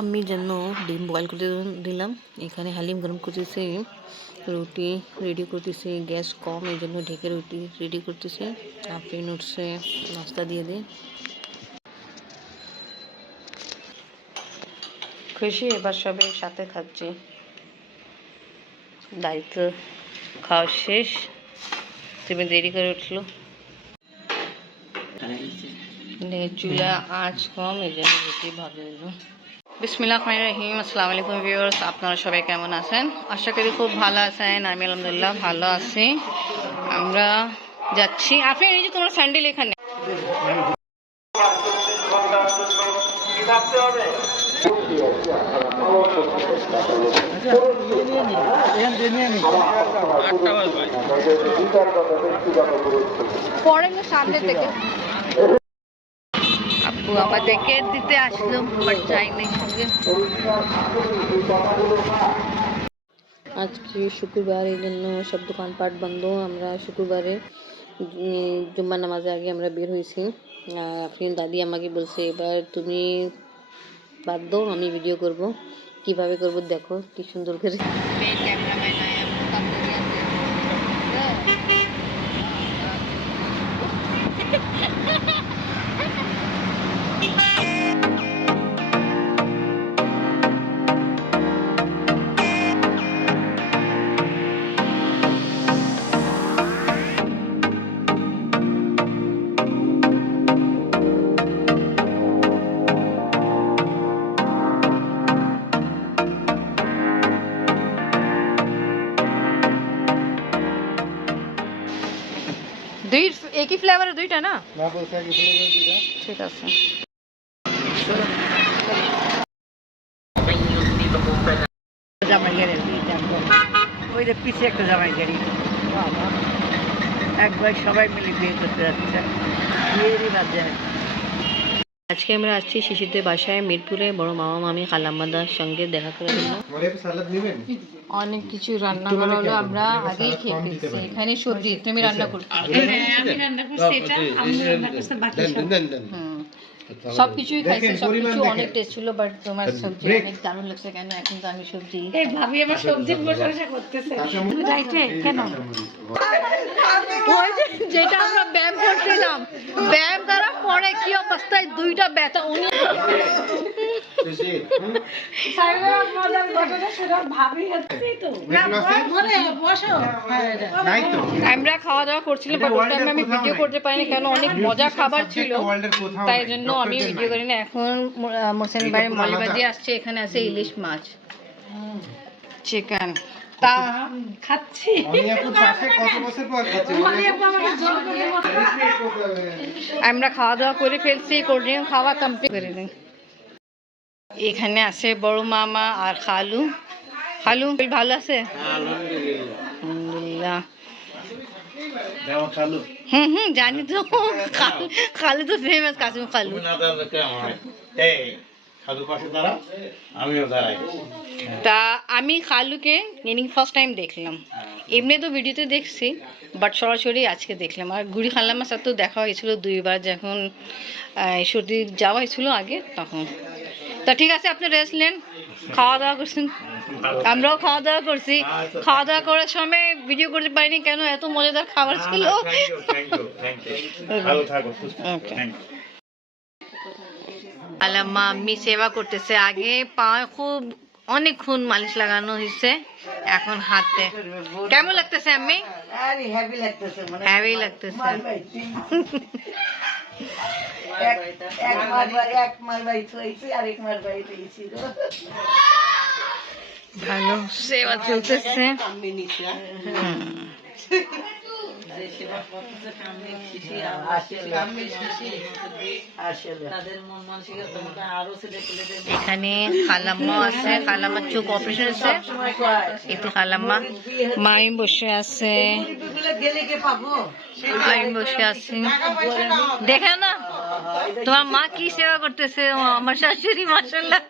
আম্মির জন্য ডিম বয়েল করতে দিলাম এখানে হালিম গরম করতেছে রুটি রেডি করতেছে গ্যাস কম এই জন্য ঢেকে রুটি রেডি করতেছে। আফরিন উঠছে নাস্তা দিয়ে দে খুশি এবার সবাই সাথে খাচ্ছি। দায়িত্ব খাওয়া শেষ। তুমি দেরি করে উঠল। চুলা আঁচ কম এই জন্য রুটি ভাবে দিল বিসমিল্লাহ রহমান রহিম আসসালামু আলাইকুম ভিউয়ার্স আপনারা সবাই কেমন আছেন? আশা করি খুব ভালো আছেন আমি আলহামদুলিল্লাহ ভালো আছি। আমরা যাচ্ছি। আপনি এই যে তোমার স্যান্ডেল এখানে। পরে সামনে থেকে। আপু আমাদেরকে দিতে আসলো বাট যাইনি সঙ্গে। আজকে শুক্রবার এই জন্য সব দোকানপাট বন্ধ। আমরা শুক্রবারে উম, জুম্মার নামাজে আগে আমরা বের হয়েছি। আর আফরিন দাদি আমাকে বলছে এবার তুমি বাদ দাও আমি ভিডিও করব। কীভাবে করব দেখো কি সুন্দর করে। দুই একই ফ্লেভারের দুইটা না? ঠিক আছে। জামাই গাড়ি ওই যে পিছিয়ে একটা জামাই গাড়ি একবার সবাই মিলে বিয়ে করতে যাচ্ছে। বিয়েরই বাজে। আজকে আমরা আসছি শিশুদের বাসায় মিরপুরে। বড় মামা মামি খালাম্মাদার সঙ্গে দেখা করে জন্য অনেক কিছু রান্না করা হলো আমরা আগেই খেয়ে ফেলছি। এখানে সবজি তুমি রান্না করছ। হুম। সবকিছুই খাইছি সবকিছু অনেক টেস্ট ছিল বাট তোমার সবজি অনেক দারুণ লাগছে কেন? এখন তো আমি সবজি এই ভাবি আমার সবজির প্রশংসা করতেছে। যাইছে কেন ওই যেটা আমরা ব্যায়াম করছিলাম ব্যায়াম করার পরে কি অবস্থায় দুইটা ব্যথা উনি মজার ঘটনা সেটা ভাবি হচ্ছে তো মনে বসো আমরা খাওয়া দাওয়া করছিলাম বাট ওই টাইমে আমি ভিডিও করতে পারিনি কেন অনেক মজা খাবার ছিল। তাই জন্য আমি ভিডিও করি না এখন মোসেন ভাই মলিবাজি আসছে এখানে আছে ইলিশ মাছ। চিকেন তা খাচ্ছি। আমরা খাওয়া দাওয়া করে ফেলছি কোল্ড ড্রিঙ্ক খাওয়া কমপ্লিট করে দিই এখানে আছে বড় মামা আর খালু। খালু ভালো আছে? আলহামদুলিল্লাহ। হুম হুম জানি তো। খালু তো ফেমাস কাসিম খালু। তা আমি খালুকে ইনি ফার্স্ট টাইম দেখলাম। এমনি তো ভিডিওতে দেখছি বাট সরাসরি আজকে দেখলাম। আর গুড়ি খালামার সাথেও দেখা হয়েছিল দুইবার যখন সর্দি যাওয়া হয়েছিল আগে তখন। তা ঠিক আছে আপনি রেস্ট নেন। খাওয়া দাওয়া করছেন। আমরাও খাওয়া দাওয়া করছি। খাওয়া দাওয়া করার সময় ভিডিও করতে পারিনি কেন? এত মজাদার খাবার ছিল। আলাম্মা আম্মি সেবা করতেছে। আগে পা খুব অনেকক্ষণ মালিশ লাগানো হয়েছে এখন হাতে। কেমন লাগতেছে আম্মি? আরে হ্যাপি লাগতেছে মনে হ্যাভি লাগতেছে। এক এক মার এক মার বাড়ি থইছি আর এক মার বাড়ি পেয়েছি ভালো সেবা চলতেছে। এখানে খালাম্মা আছে খালাম্মার চোখ অপারেশন আছে একটু খালাম্মা মাই বসে আছে। গেলে কে পাবো? আমি বসে আছি। দেখে না। তোমার মা কি সেবা করতেছে? আমার শাশুড়ি মাসাল্লাহ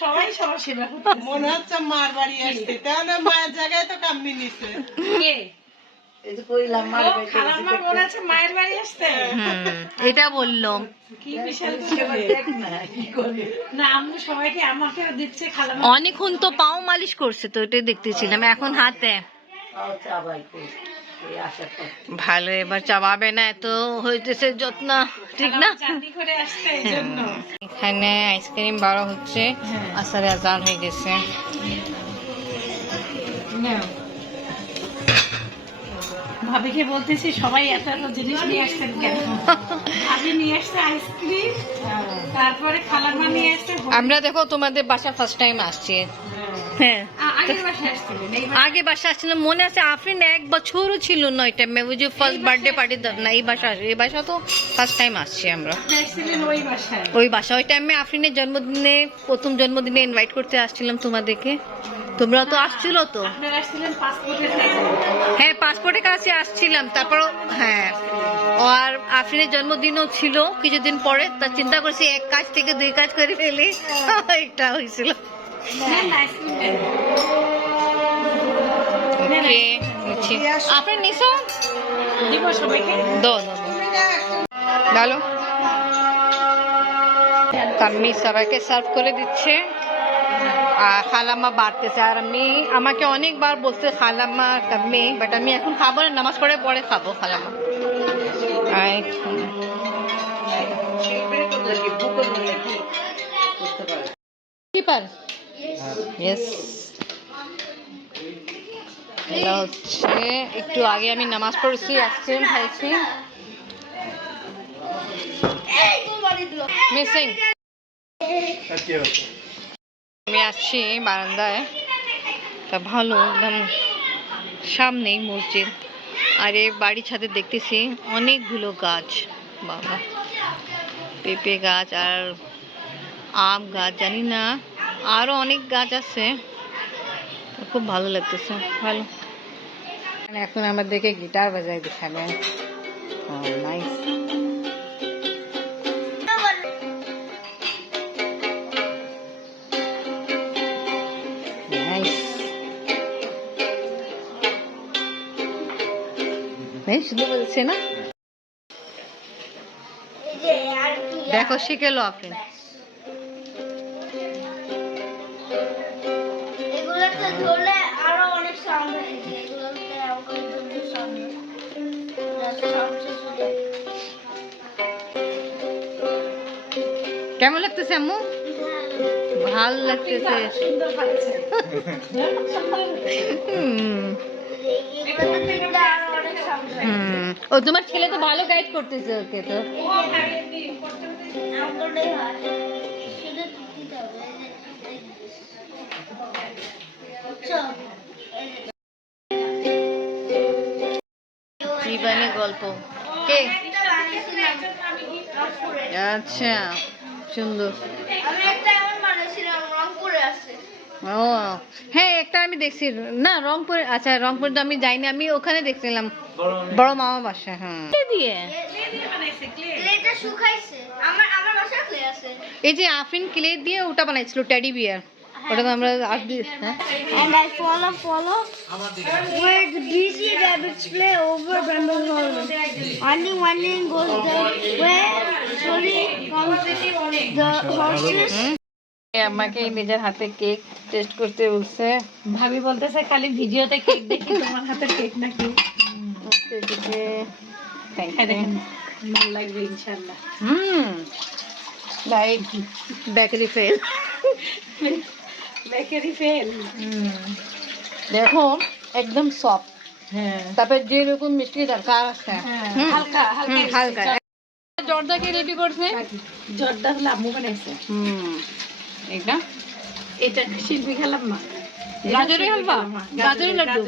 সবাই সবার সেবা মনে হচ্ছে মার বাড়ি আসছে। তাহলে মায়ের জায়গায় তো কাম্মি নিচ্ছে খালাম্মা বলেছে মায়ের বাড়ি আসতে হুম এটা বলল। কি বিশাল না আম্মু সবাইকে আমাকে দিচ্ছে খালাম্মা অনেকক্ষণ তো পাও মালিশ করছে তো এটাই দেখতেছিলাম। এখন হাতে। ভালো এবার চাবাবে না এত হইতেছে যত্ন ঠিক না? এখানে আইসক্রিম বাড়া হচ্ছে আসারে আজান হয়ে গেছে। ভাবিকে বলতেছি সবাই এত এত জিনিস নিয়ে আসছেন কেন? ভাবি নিয়ে আসছে আইসক্রিম তারপরে খালাম্মা নিয়ে আসছে আমরা দেখো তোমাদের বাসা ফার্স্ট টাইম আসছি। হ্যাঁ। আগে বাসা আসছিলাম মনে আছে আফরিন এক বছরও ছিল না ওই টাইমে ওই যে ফার্স্ট বার্থডে পার্টি না এই বাসা এই বাসা তো ফার্স্ট টাইম আসছি আমরা। ওই বাসা ওই টাইমে আফরিনের জন্মদিনে প্রথম জন্মদিনে ইনভাইট করতে আসছিলাম তোমাদেরকে। তোমরা তো আসছিল তো। হ্যাঁ পাসপোর্টের কাছে আসছিলাম তারপর হ্যাঁ। আর আফরিনের জন্মদিনও ছিল কিছুদিন পরে তা চিন্তা করছি এক কাজ থেকে দুই কাজ করে ফেলি। এটা হয়েছিল। সবাইকে সার্ভ করে দিচ্ছে আর খালাম্মা আর আমি আমাকে অনেকবার বলছে খালাম্মা তাম্মি বাট আমি এখন খাব না নামাজ পড়ে পরে খাব খালাম্মা হচ্ছে, একটু আগে আমি নামাজ পড়েছি, আইসক্রিম খাইছি। মিসিং আমি আসছি বারান্দায়। তা ভালো, একদম সামনেই মসজিদ। আর এই বাড়ির ছাদে দেখতেছি অনেকগুলো গাছ। বাবা, পেঁপে গাছ আর আম গাছ, জানি না। আরও অনেক গাছ আছে। খুব ভালো লাগতেছে। ভালো। মানে এখন আমাদেরকে গিটার বাজাই দেখাবেন নাইস সুন্দর বলছে না? দেখো শিখেলো আপনি। ধরলে আরও অনেক সাউন্ড এগুলোতে আমাকে ধরলে সাউন্ড যাতে সাউন্ড শেষ যায়। কেমন লাগতেছে আম্মু? ভালো লাগতেছে। ও তোমার ছেলে তো ভালো গাইড করতেছে ওকে তো। জীবনী গল্প। কে। আচ্ছা সুন্দর। ও হ্যাঁ একটা আমি দেখছি। না রংপুর আচ্ছা রংপুর তো আমি যাইনি আমি ওখানে দেখছিলাম। বড় মামা বাসা হ্যাঁ। দিয়ে? ক্লেটা শুকাইছে। আমার আমার বাসায় ক্লে আছে। এই যে আফরিন ক্লে দিয়ে ওটা বানাইছিল টেডি বিয়ার ওটা আমরা আর দিই and I follow follow way DC rabbit play over bramble হল only only goes the way sorry completely the horses আমাকে নিজের হাতে কেক টেস্ট করতে বলছে। ভাবি বলতেছে খালি ভিডিওতে কেক দেখি তোমার হাতে কেক নাকি? হ্যাঁ, ভালো লাগবে ইনশাল্লাহ হুম। বেকারি ফেল বেকারি ফেল দেখো একদম সফট হ্যাঁ। তারপর যেরকম মিষ্টি দরকার আছে। হ্যাঁ, হালকা হালকা হালকা। জর্দাকে রেডি করছে? জর্দা আম্মু বানাইছে। হুম। এটা এটা শিল্পী খেলাম না গাজরের হালুয়া? গাজরের লাড্ডু?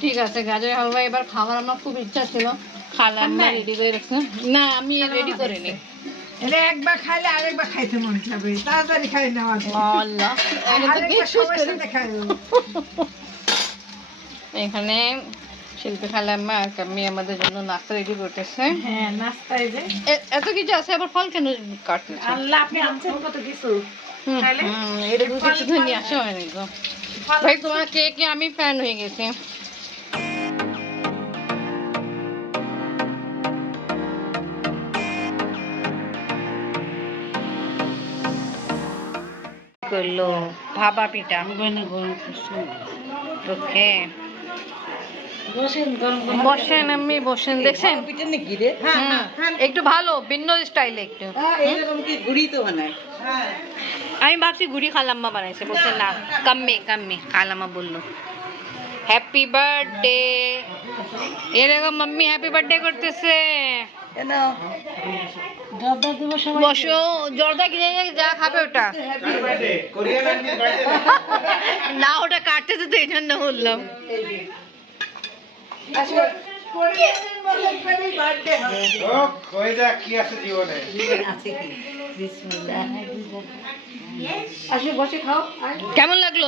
ঠিক আছে গাজরের হালুয়া এবার খাওয়ার আমার খুব ইচ্ছা ছিল। খালাম রেডি করে রাখছে। না আমি রেডি করিনি। এটা একবার খাইলে আরেকবার খাইতে মন চাবে। তাড়াতাড়ি খাই নেওয়া আল্লাহ। এখানে শিল্পী খালাম্মা আর আমাদের জন্য নাস্তা রেডি করতেছে। হ্যাঁ যে। এত কিছু আছে আবার ফল কেন কাটতেছে? আল্লাহ আপনি আনছেন কত কিছু? হুম, এটা কিছু নিয়ে আসা হয়নি ভাই তোমার কেকে আমি ফ্যান হয়ে গেছি? করল। ভাপা পিঠা। ওকে। বসেন আমি বসেন দেখছেন? রে? হ্যাঁ হুম, একটু ভালো ভিন্ন স্টাইলে একটু। এইরকম কি ঘুরি তো বানায়? আমি ভাবছি গুড়ি খালাম্মা বানাইছে বলছে না কাম্মে কাম্মে খালাম্মা বলল। হ্যাপি বার্থডে এরকম মাম্মি হ্যাপি বার্থডে করতেছে। বসো জর্দা কিনে যা খাবে ওটা। না ওটা কাটতেছে তো এই জন্য বললাম। হয়ে যাক কি আছে জীবনে আছে কি বিসমিল্লাহ আসো বসে খাও। কেমন লাগল?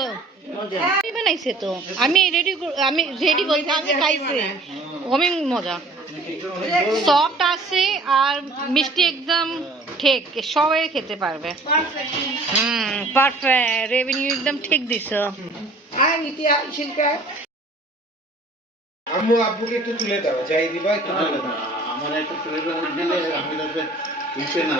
আমি বানাইছে তো? আমি রেডি আমি রেডি করছি আমি খাইছি। অনেক মজা। সফট আছে আর মিষ্টি একদম ঠিক সবাই খেতে পারবে। হুম পারফেক্ট রেভিনিউ একদম ঠিক দিছ। আম্মু আব্বুকে একটু তুলে দাও যাই দিবা একটু তুলে দাও। আমার একটু তুলে দাও দিলে আমি তাতে উঠে না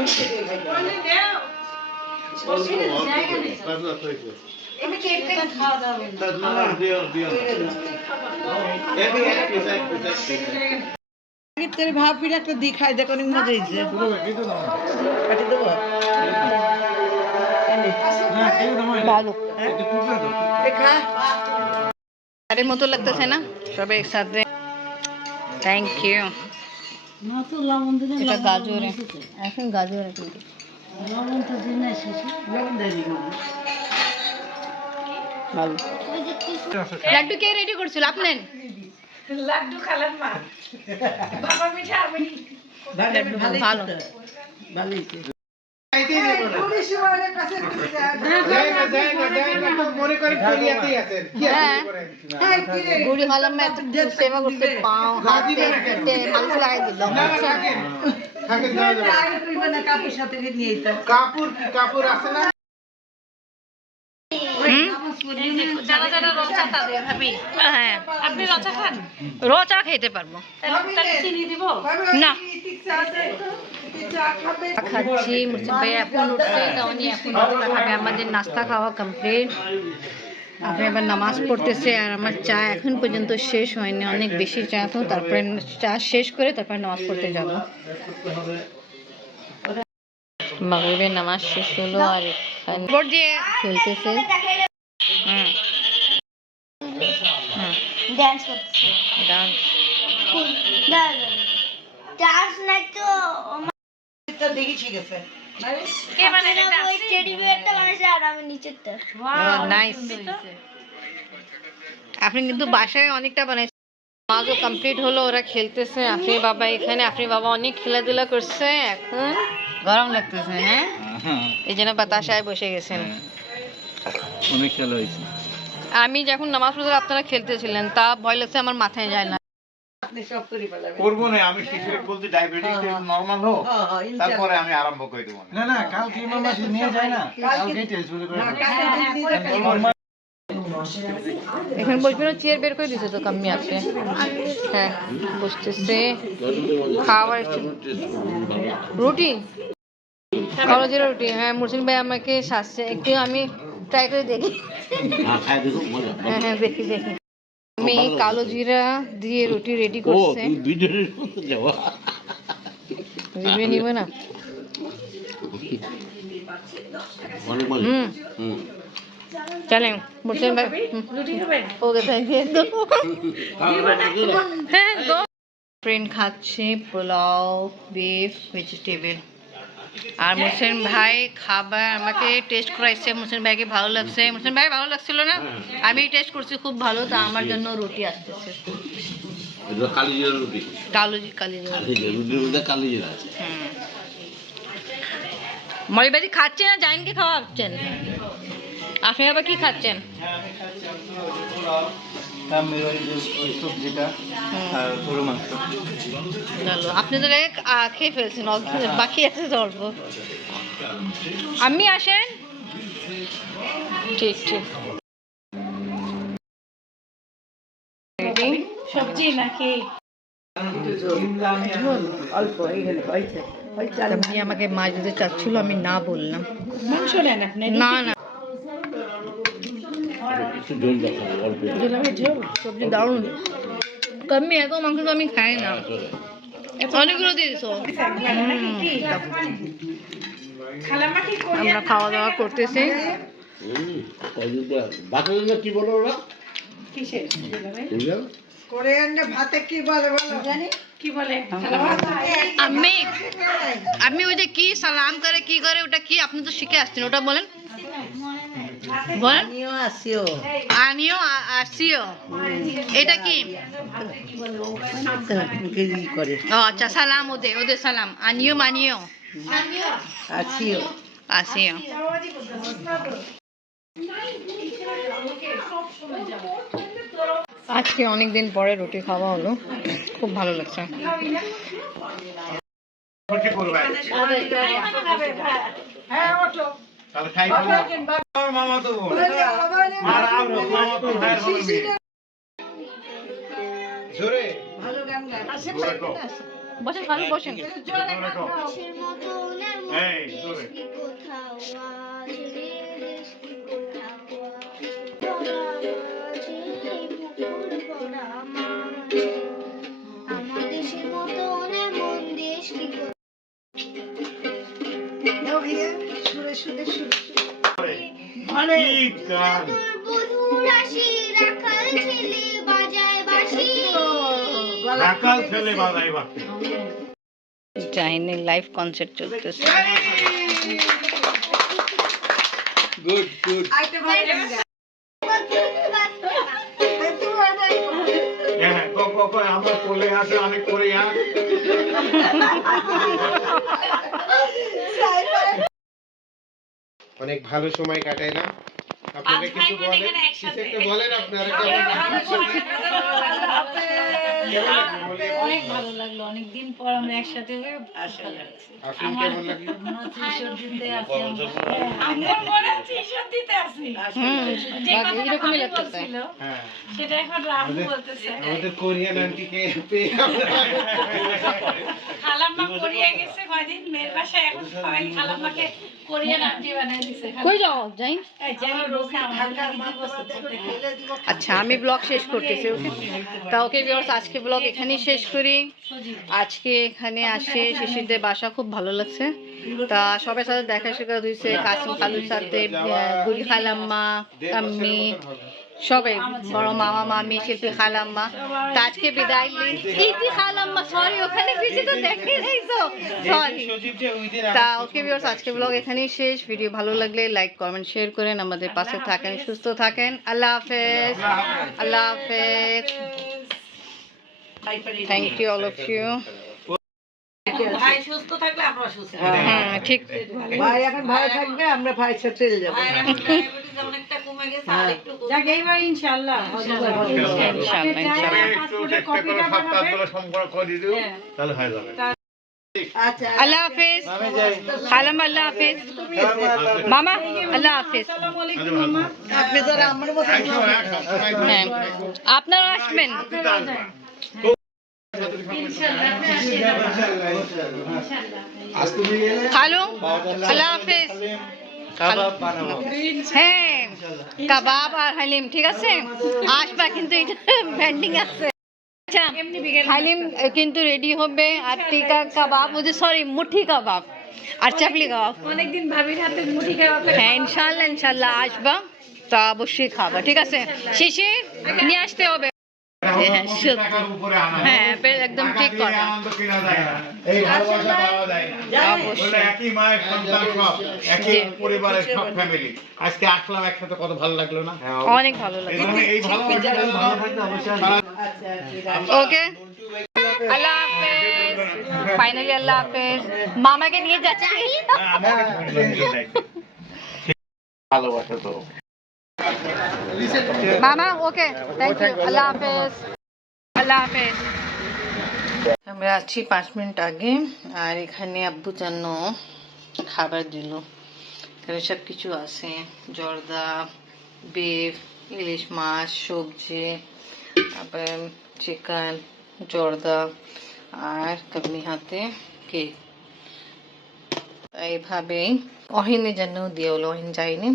তোর ভাব পিঠা একটু দেখ অনেক মজা হয়েছে কাটি দেবো ভালো খা আরের মতো লাগতেছে না সবাই একসাথে থ্যাংক ইউ না তো লবণ দিলে এটা গাজর এখন গাজর এখন লবণ তো দিন শেষে লবণ দিয়ে ভালো। লাড্ডু কে রেডি করছিল? আপনি? লাড্ডু খালাম মা। বাবা মিঠা আমি ভালো ভালো। ভালো আছে হ্যাঁ। বুড়ি হলাম সেবা করতে পাও হাতে পিঠে লাগাই দিল। না যাওয়া যাবে কাপড় সাথে নিয়ে যেতাম কাপড় কি কাপড় আছে না হুম? যারা যারা রচা তাদের ভাবি হ্যাঁ। আপনি রচা খান? রচা খেতে পারব। চিনি দিব? না। খাচ্ছি মুসিদ ভাই এখন উঠছে তো উনি এখন নাস্তা খাবে আমাদের নাস্তা খাওয়া কমপ্লিট আপনি এবার নামাজ পড়তেছে আর আমার চা এখন পর্যন্ত শেষ হয়নি। অনেক বেশি চা তো তারপরে চা শেষ করে তারপরে নামাজ পড়তে যাব। মাগরিবের নামাজ শেষ হলো আর খেলতেছে হুম ড্যান্স করতেছে ডান্স ডান্স নাই তো দেখি ঠিক আছে। কে বানাই আপনারা টেডি বিয়ারটা বানাইছে আর আমি নিচেরটা। নাইস আপনি কিন্তু বাসায় অনেকটা বানাইছেন। নামাজও কমপ্লিট হলো ওরা খেলতেছে আপনি বাবা এখানে আপনি বাবা অনেক খেলাধুলা করছে এখন গরম লাগতেছে হ্যাঁ? এই জন্য বাতাসায় বসে গেছেন। অনেক খেলা হয়েছে। আমি যখন নামাজ পড়তে আপনারা খেলতেছিলেন তা ভয় লাগছে আমার মাথায় যায় না। আপনি সব করে ফেলাবেন। করব না আমি শিশুরে বলতে ডায়াবেটিস নরমাল হোক হ্যাঁ, হ্যাঁ, ইনশাআল্লাহ। তারপরে আমি আরম্ভ করে দেবো। না না কালকে ইমাম নিয়ে যায় না। কালকে টেস্ট করে দেবে। এখন বসবে না চেয়ার বের করে দিছে তো কাম্মি আছে। হ্যাঁ বসতেছে। রুটি? কলেজের রুটি। হ্যাঁ মুরসিন ভাই আমাকে শাসছে একটু আমি ট্রাই করে দেখি। হ্যাঁ হ্যাঁ দেখি দেখি। আমি কালো জিরা দিয়ে রুটি রেডি করছে। জিভে নিব না? হুম। চলেন মুরসিন ভাই। ওকে থ্যাংক ইউ হ্যাঁ ফ্রেন্ড খাচ্ছে পোলাও বিফ ভেজিটেবল আর মুসলিম ভাই খাবার আমাকে টেস্ট করাইছে মুসলিম ভাইকে ভালো লাগছে। মুসলিম ভাই ভালো লাগছিল না? আমি টেস্ট করছি খুব ভালো তা আমার জন্য রুটি আসতেছে। কালিজিরা রুটি। কালো কালি কালিজিরা রুটির মধ্যে কালিজিরা আছে। হুম মলিবাজি খাচ্ছেন না জাইনকে খাওয়াচ্ছেন? আপনি আবার কি খাচ্ছেন? আপনি তো খেয়ে ফেলছেন বাকি আছে তো অল্প। আমি আসেন। ঠিক ঠিক। Ready? সবজি নাকি? অল্প এইখানে হয়েছে হয়েছে আর আপনি আমাকে মাছ দিতে চাচ্ছিল আমি না বললাম। না না। একটু জল দরকার অল্প সবজি দারুণ। কমি এত মাংস তো আমি খাই না। অনেকগুলো দিয়ে দিছো। খালাম্মা কি করি আমরা খাওয়া দাওয়া করতেছি। হুম, কয়দিন পর। বাচ্চাদের কি বলো ওরা? কিসের? বুঝলে কোরিয়ানরা ভাতে কি বলে জানি। কি বলে? আমি আমি ওই যে কি সালাম করে কি করে ওটা কি? আপনি তো শিখে আসছেন ওটা বলেন। আনিও আসিও। এটা কি? ও আচ্ছা সালাম ওদের ওদের সালাম। আনিও মানিও। আসিও। আসিও। আজকে অনেক দিন পরে রুটি খাওয়া হলো। খুব ভালো লাগছে। হ্যাঁ তাহলে খাই মামা তো আর আমরা মামা তো ভাইয়ের হলো জোরে। জোরে কও। বসেন খালি বসেন। এই, জোরে। কোথাও জাহিনী লাইভ কনসার্ট চলতেছে। গুড গুড হ্যাঁ কো কো কো আমরা কোলে আছে আমি করে আন অনেক ভালো সময় কাটাইলাম আপনারা কিছু বলেন কিছু একটা বলেন আপনারা অনেক ভালো লাগল অনেক দিন পর আমরা একসাথে হয়ে ভালো লাগছে আপনি কেমন লাগল? মনে হ্যাঁ সেটা এখন রামু বলতেছে। আমাদের কোরিয়ান আন্টিকে পেয়ে খালাম্মা কোরিয়া গেছে কয়দিন? মেয়ের বাসায় এখন সবাই খালাম্মাকে কোরিয়ান আন্টি বানাই দিছে। কই যাও যাই। এই যে আমি বলছি আমার লাগি দিবস করতে আচ্ছা আমি ব্লগ শেষ করতেছি ওকে তা ওকে ভিউয়ার্স আজকে ব্লগ এখানেই শেষ করি। আজকে এখানে আসে শিশিরদের বাসা খুব ভালো লাগছে। তা সবার সাথে দেখা সাক্ষাৎ হয়েছে কাসিম খালুর সাথে গুলি খালাম্মা আম্মি সবাই বড় মামা মামি শিল্পী খালাম্মা তা আজকে বিদায় নিই ইতি খালাম্মা সরি ওখানে কিছু তো দেখে নাই তো। সরি তা ওকে ভিউয়ার্স আজকে ব্লগ এখানেই শেষ। ভিডিও ভালো লাগলে লাইক কমেন্ট শেয়ার করেন। আমাদের পাশে থাকেন সুস্থ থাকেন। আল্লাহ হাফেজ। আল্লাহ হাফেজ। Thank you all of you ভাই সুস্থ থাকলে আমরা সুস্থ হ্যাঁ ঠিক। ভাই এখন ভাই থাকবে আমরা ভাই সাথে চলে যাব। অনেকটা কমে গেছে আর একটু যাক এইবার ইনশাআল্লাহ। ইনশাআল্লাহ ইনশাআল্লাহ। একটু চেষ্টা করে সাত আটগুলো সম্পর্ক করে দিও তাহলে হয়ে যাবে। আচ্ছা আল্লাহ হাফেজ। খালাম আল্লাহ হাফেজ। মামা আল্লাহ হাফেজ। হ্যাঁ। আপনারা আসবেন। খালু আল্লাহ হাফেজ। হ্যাঁ কাবাব আর হালিম ঠিক আছে? আসবা কিন্তু এটা ব্যান্ডিং আছে। আচ্ছা হালিম কিন্তু রেডি হবে আর টিকা কাবাব ওই সরি মুঠি কাবাব আর চাপলি কাবাব। অনেকদিন ভাবির হাতে মুঠি খাওয়া হ্যাঁ ইনশাল্লাহ ইনশাল্লাহ আসবা তা অবশ্যই খাবা ঠিক আছে? শেষে নিয়ে আসতে হবে। হ্যাঁ আনা হয়। হ্যাঁ বে- একদম ঠিক কথা। আনন্দ কেনা যায় না। এই ভালোবাসা পাওয়া যায় না। একই মায়ের সন্তান সব, একই পরিবারের সব ফ্যামিলি আজকে আসলাম একসাথে কত ভালো লাগল না? অনেক ভালো এই এই ভালোবাসা ভালো থাকতো অবশ্যই। ওকে। আল্লাহ হাফেজ। ফাইনালি আল্লাহ হাফেজ। মামাকে নিয়ে যাচ্ছি। ভালোবাসা তো। মামা ওকে থ্যাংক ইউ আল্লাহ হাফেজ আল্লাহ হাফেজ আমরা আছি পাঁচ মিনিট আগে, আর এখানে আব্বু জন্য খাবার দিল। এখানে সব কিছু আছে। জর্দা, বিফ, ইলিশ মাছ, সবজি, তারপরে চিকেন, জর্দা, আর কাবনি হাতে কেক। এইভাবেই অহিনের জন্য দিয়ে হলো, অহিন যায়নি।